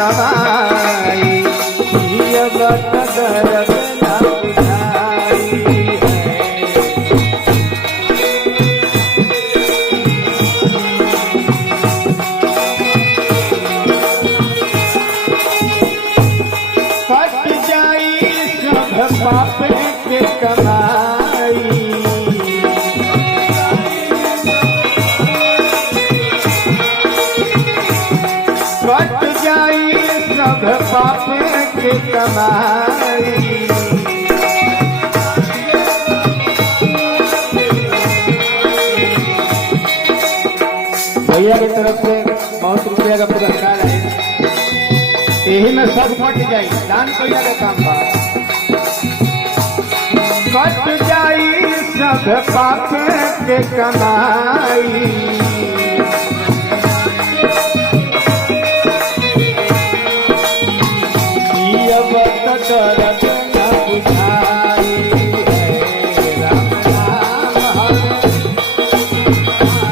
कमाई जीवत गर्भ न बुझाई कट जाई सब पाप के कमाई कट जाई सब पाप के कमाई भैया की तरफ से बहुत रुपया का पुरस्कार है यही में सब कट जाई दान कैला का काम बा कट जाई सब पाप के कमाई